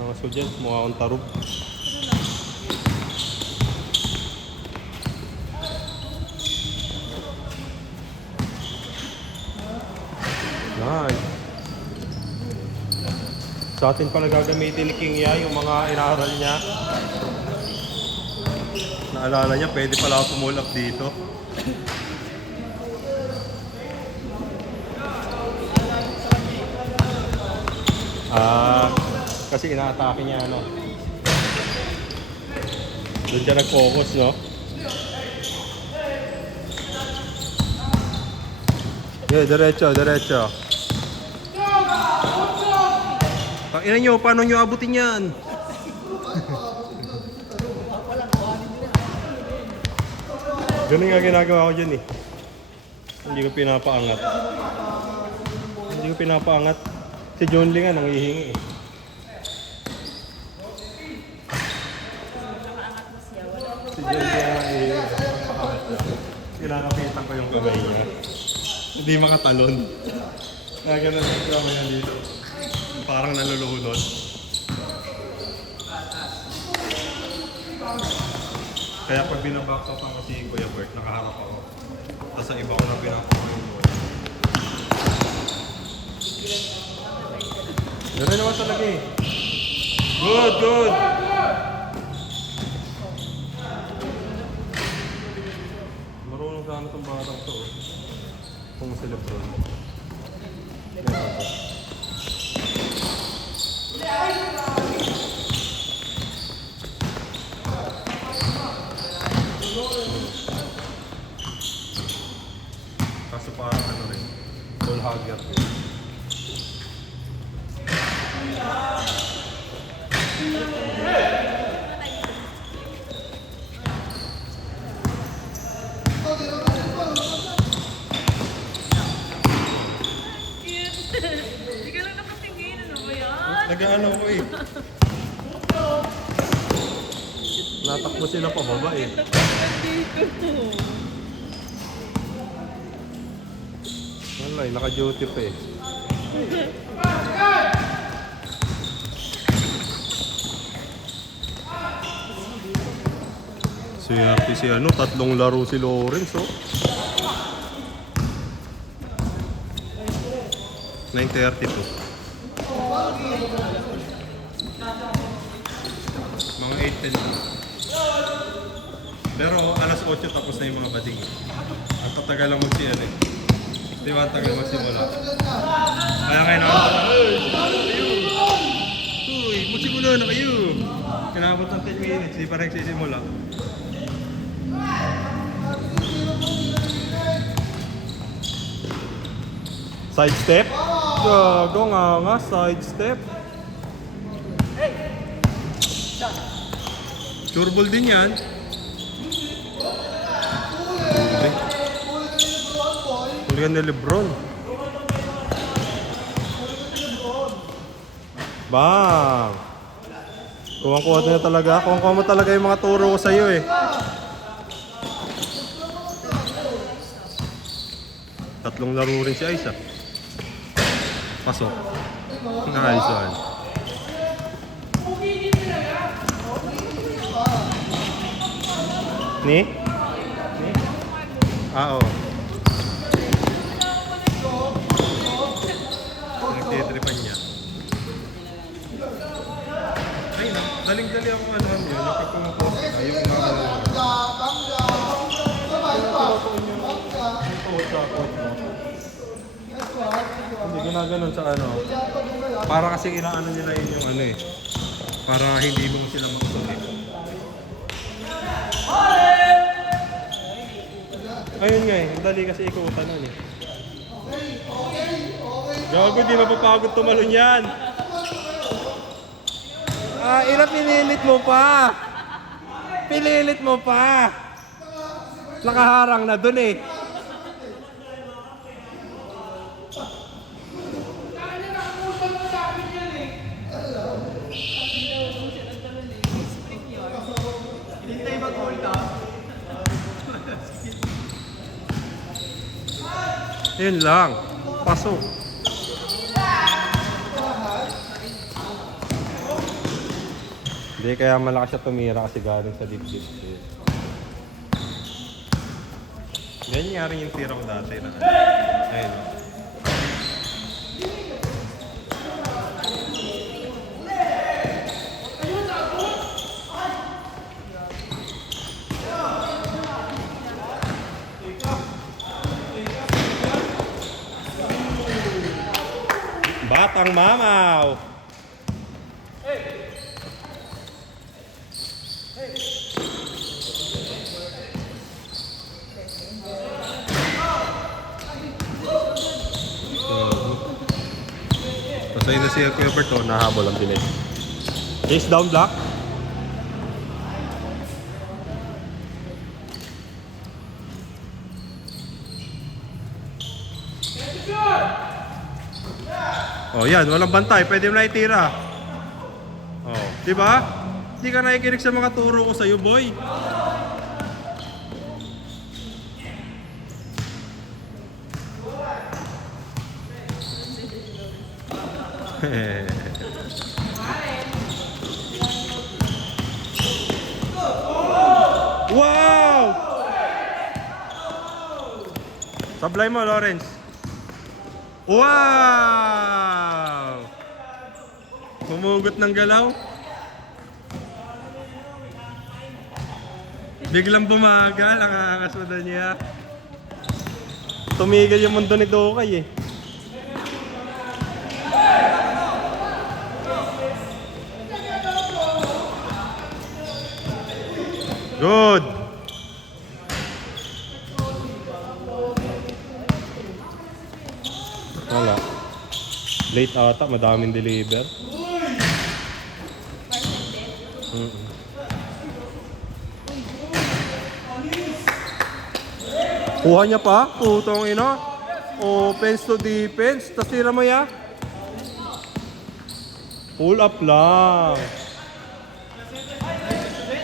Ang aso dyan, mukha akong tarog. Nice. Sa atin pala gagamitin ni King Ya yung mga inaaral niya. Naalala niya, pwede pala ako pull up dito. Kasi inaatake niya ano. Doon siya nag-focus, no? Yeah, diretso, diretso. Ina nyo, paano nyo abutin yan? Ganun nga ginagawa ko dyan eh. Hindi ko pinapaangat. Hindi ko pinapaangat. Si John Lee nga nanghihingi eh. Si John Lee nga nanghihingi. Kinakapitan ko yung kamay niya. Hindi makatalon. Kaya ganun ang kamay niya dito. Parang nalulunod. Kaya pag binaback up ako si Kuya Bert, nakaharap ako. Tapos sa iba ko na binaback up yung ball. Gano'n naman talaga eh. Good, good! Marunong sana itong batang to. Kung si Lebron. Ganyan to. Kaso parang ano rin, ball hugger. Hindi ka lang nakatingin, ano ba yan? Nag-ano ko eh. Natakbo sila pababa eh. Wala eh, naka-duty pa eh. Si ano, tatlong laro si Lawrence oh. 9:32. Mga 8:10 na. Pero alas 8 tapos na yung mga bading. Ang tatagal lang magsiyan eh. Di ba ang tagal magsimula? Kaya kayo nakatawa, uy, magsimula na kayo! Kinabot ng 10 minutes, di pa rin nagsisimula. Side step? Gago nga, side step. Sureball din yan. Hulihan ni Lebron. Bang! Kuha-kuha na talaga. Kuha-kuha mo talaga yung mga turo ko sa'yo eh. Tatlong laro rin si Aiza. Pasok. Nice one. Ni? Oo. Nagtitripan niya. Ay, daling-dali ako ano yun. Napagpumupo. Ayun nga ako. Hindi ginaganon sa ano. Para kasi inaano nila yun yung ano eh. Para hindi mo sila magsulit. Ayun nga eh. Ang dali kasi ikutan nun eh. Gago, di mapapagod tumalon yan. Pinilit mo pa. Pinilit mo pa. Nakaharang na dun eh. Yun lang. Pasok. Hindi, kaya malakas siya tumira kasi galing sa dibdib. Ganyan nga rin yung tira ko dati na. Ayun. Batang mamaw! Pasay na si Kuya Bert, oh, nahabol ang bilis. Face down block. Oh, yan, walang bantay, pwede mo na itira. Oh, di ba? Hindi ka nakikinig sa mga turo ko sa iyo, boy. Wow! Sablay mo, Lawrence. Wow! Humugot ng galaw. Biglang bumagal, nakakaswada niya. Tumigil yung mundo ni Dokay eh. Good! Wala. Late ata, madaming deliver. Kuha niya pa, putong ino. Offense to defense, tas tira mo ya. Pull up lang.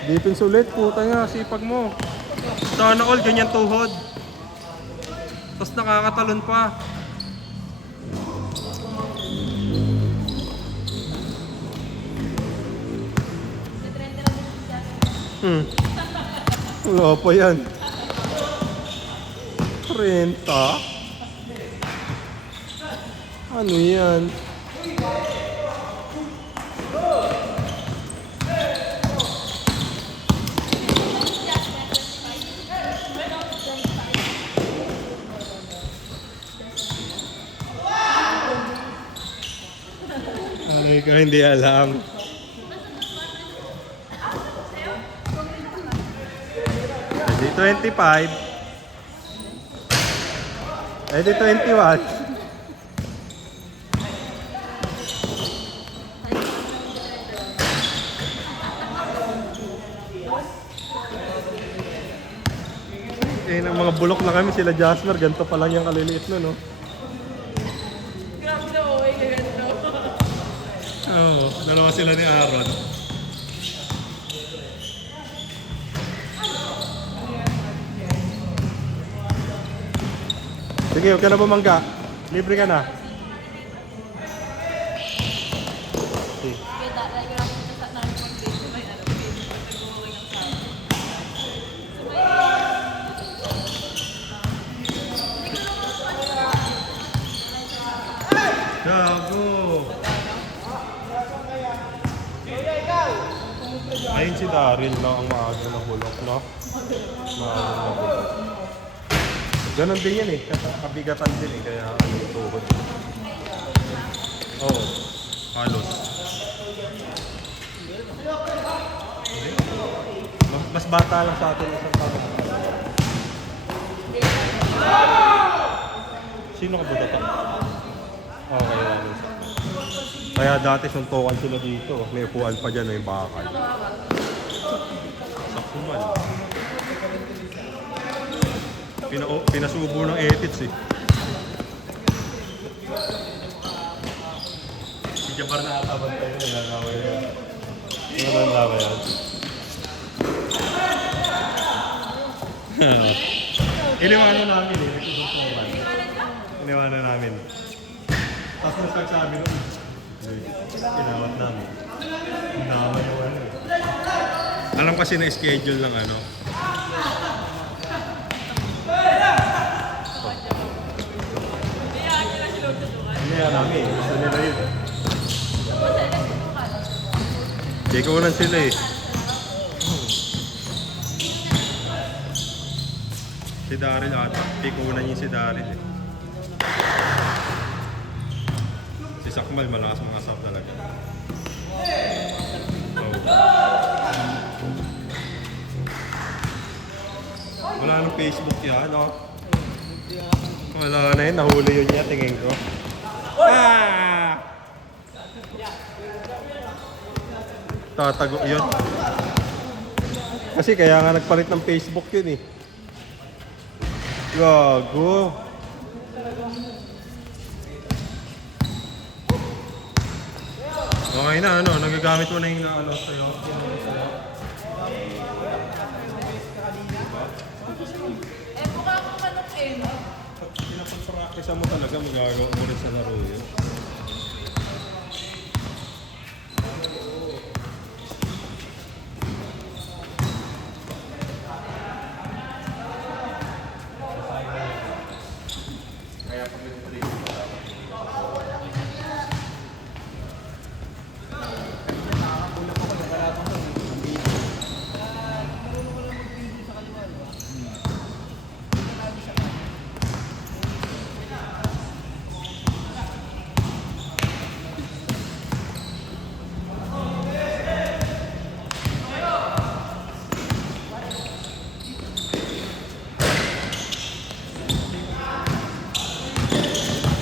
Defense ulit, puta nga, sipag mo. Sana all, ganyan tuhod. Tapos nakakatalon pa. Wala pa yan. 30? Ano yan? Ay, ka hindi alam. Di 25. Ay, di 21. Eh, ng mga bulok na kami, sila Jasmer, ganito pa lang yung kaliliit no, no? Grabe na okay ka ganito. Oo, dalawa sila ni Aaron. Sige, huwag ka na bumangga. Libre ka na. Okay. Gago! Ayun si Daryl no, ang maaga na bulok, no? Maaga na bulok. Ganon din yan eh, kabigatan din eh, kaya ano yung tuhod. Oo, halos. Mas bata lang sa atin isang taon. Sino ka ba dito? Okay, halos. Kaya dati suntukan sila dito, may upuan pa dyan, may bakal. Saktuman. Pinasubo ng edits eh. Si Jabar na atabang tayo, nalaway yan. Nalaway yan. Iniwanan namin eh, nagsusuntukan. Iniwanan namin. Tapos nagsasabi nung, pinawat namin. Inawa yung ano eh. Alam kasi na schedule ng ano. Hindi yan namin. Gusto nila yun. Check ko sila eh. Si Daryl ata. Pikunan niya si Daryl eh. Si Sakmal malakas mga sub talaga. Oh. Wala nang Facebook yan, no? Wala na yun, nahuli yun niya, tingin ko. Ah! Tatago yun. Kasi kaya nga nagpalit ng Facebook yun eh. Gago. Okay na, ano, nagagamit mo na yung ano sa'yo. Mukha akong manok eh. Pag pinapag-practice mo talaga, magagawa mo rin sa laro yun.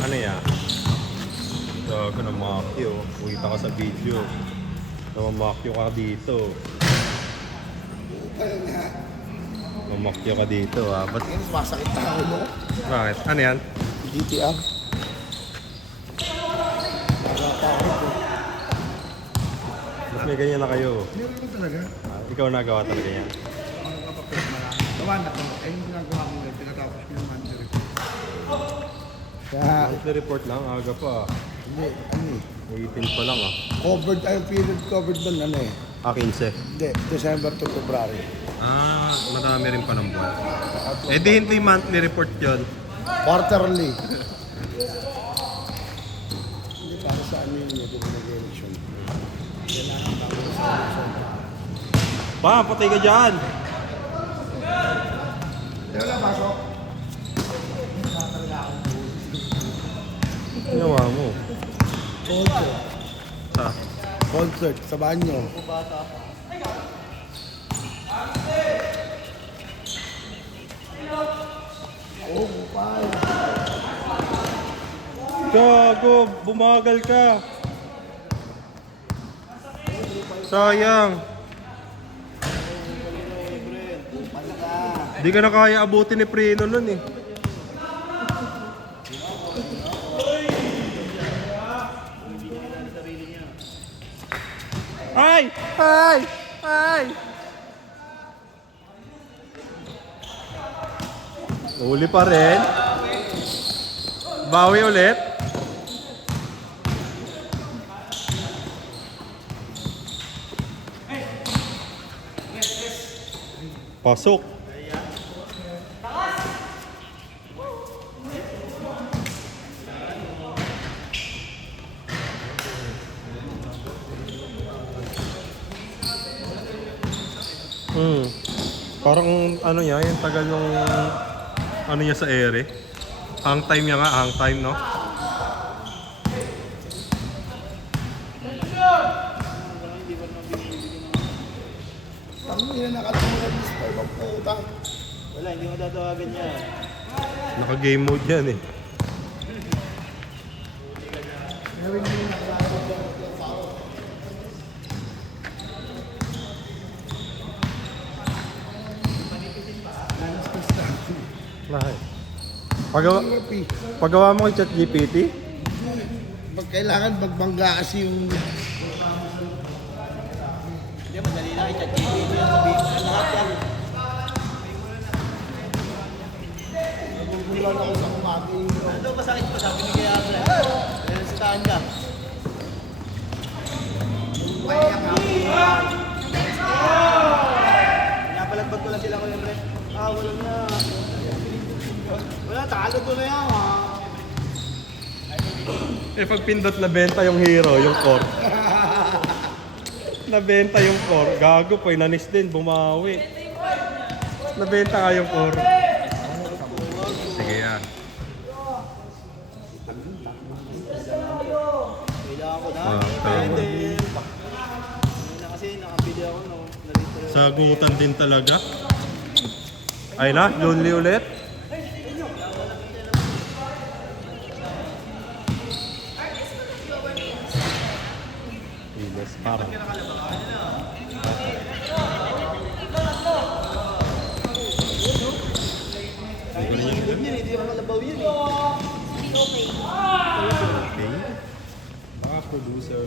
Ano yan? Gago na makyo. Kita ka sa video. Namamakyo ka dito. Mamakyo ka dito ha. Ba't? Yan, masakit na ako mo. Bakit? Ano yan? DTR. Mas may ganyan na kayo. Meron ko talaga. Ikaw nagawa talaga yan. Ano ka pa malaki? Gawa na to. Eh, yung ginagawa ko ngayon, pinatapos ko yung monthly report. Kaya, Monthly report lang, aga pa. hindi, ano eh. 18 pa lang ah. Covered, ay, period covered doon, ano eh. Ah, 15. Hindi, December to February. Ah, madami rin pa ng buwan. Eh di hindi monthly report yun. Quarterly. Hindi, para sa ano yun, yung nag-election. Kailangan bago sa election. Pa, patay ka dyan! Wala, pasok. Ginawa mo. Concert. Sa? Concert sa banyo. Oh, bupay. Gago, bumagal ka. Sayang. Di ka na kaya abutin ni Prino nun eh. Ay! Ay! Ay! Uli pa rin. Bawi ulit. Pasok. Parang ano niya, yung tagal nung ano niya sa ere. Hang time niya nga, hang time, no? Ang ina nakatulad ng spy of puta. Wala, hindi mo tatawagan niya. Naka-game mode yan eh. Lahat. Pagawa mo kay ChatGPT? Pag kailangan magbangga kasi yung Hindi, madali lang i-chat GPT yan. Sabihin mo lahat yan. nagugulan ako sa kumating. Ano ba sakit mo? Sabi ni Kaya Abra. Nalasitahan ka. Kaya nga. walang na. Wala, talo ko na yan, ha? Eh, pag pindot na benta yung hero, yung core. Nabenta yung core. Gago po, inanis din, bumawi. Nabenta nga yung core. Sige yan. Kailangan ko na. Tama. Pwede. Na kasi nakabili ako, no? Narito. Sagutan din talaga. Ay na, Lonely ulit. Iles, parang. Good yun, hindi ako kalabaw yun, eh. Okay. Baka producer.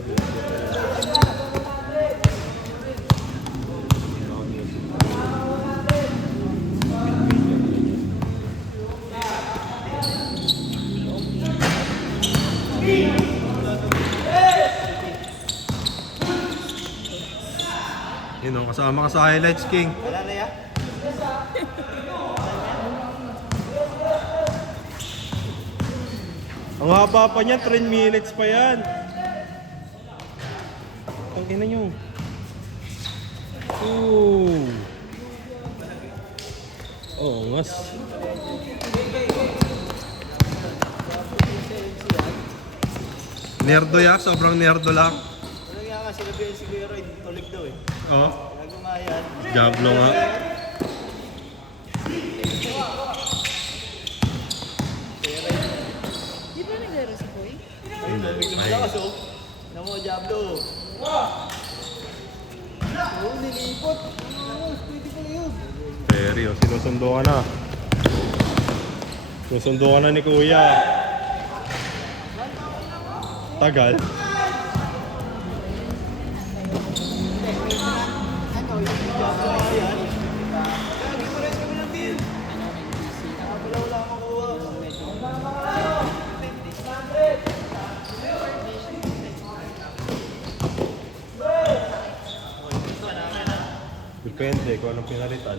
Yun o, kasama ka sa Highlights King. Wala na yan? Ang haba pa niyan, 3 minutes pa yan. Ang ina nyo. Ooh. Oo, ngas. Nerdo ya, sobrang nerdo lang. Ano nga nga, sinabi si Kuya Roy, tulig daw, eh. Oh, Gago nga yan. Diablo nga. Di ba naglaro si Boy? Ayun, medyo malakas, oh. Ano mo, Diablo? Oo, nilipot. Pwede pala yun. Seryo, sinusundo ka na. Sinusundo ka na ni Kuya. Tagal. Ano, yung Diablo nga yan. Lagi mo rin kami ng deal. Wala makuha. Depende kung anong pinalitan.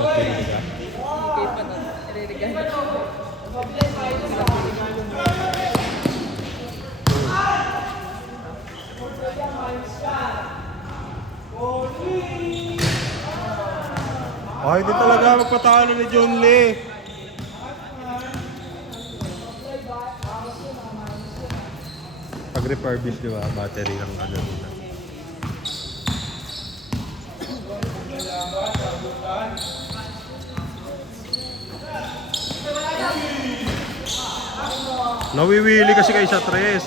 Nagpili ka? Kay pa nun. Nire-regalo. Ay, hindi talaga magpatalo ni John Lee. Pag refurbish, di ba? Battery ng ano nila. Nawiwili kasi kay sa tres.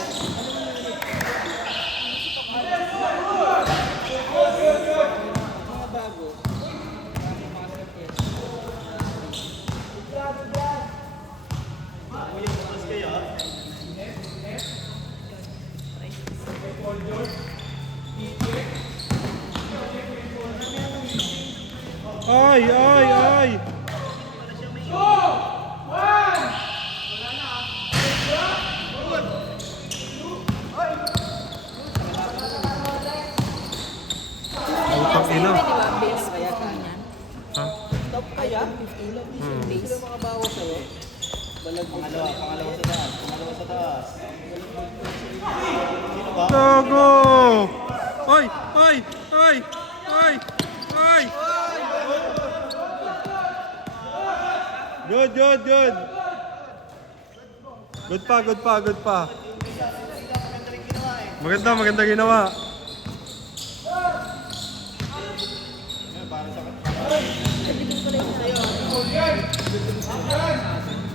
Ay, ay, ay! Putang ina. Di ba? Base kaya kanyan. Ha? Top kaya? Base. Sino makabawas sa'yo? Balag pangalawa sa taas. Pangalawa sa taas. Sino ba? Gago! Ay! Ay! Ay! Ay! Ay! Good, good, good! Good pa, good pa, good pa. Maganda, maganda ginawa.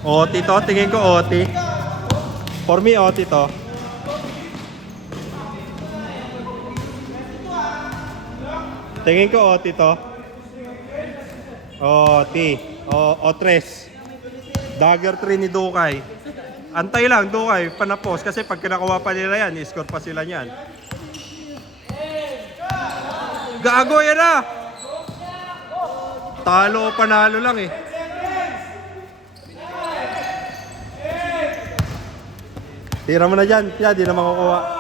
OT to, tingin ko OT. For me, OT to. Tingin ko OT to. OT. O tres. Dagger 3 ni Dukay. Antay lang, Dukay, panapos. Kasi pag kinakuha pa nila yan, i-score pa sila niyan. Gago, yan na! Talo o panalo lang eh. Tira mo na dyan. Yan, di na makukuha.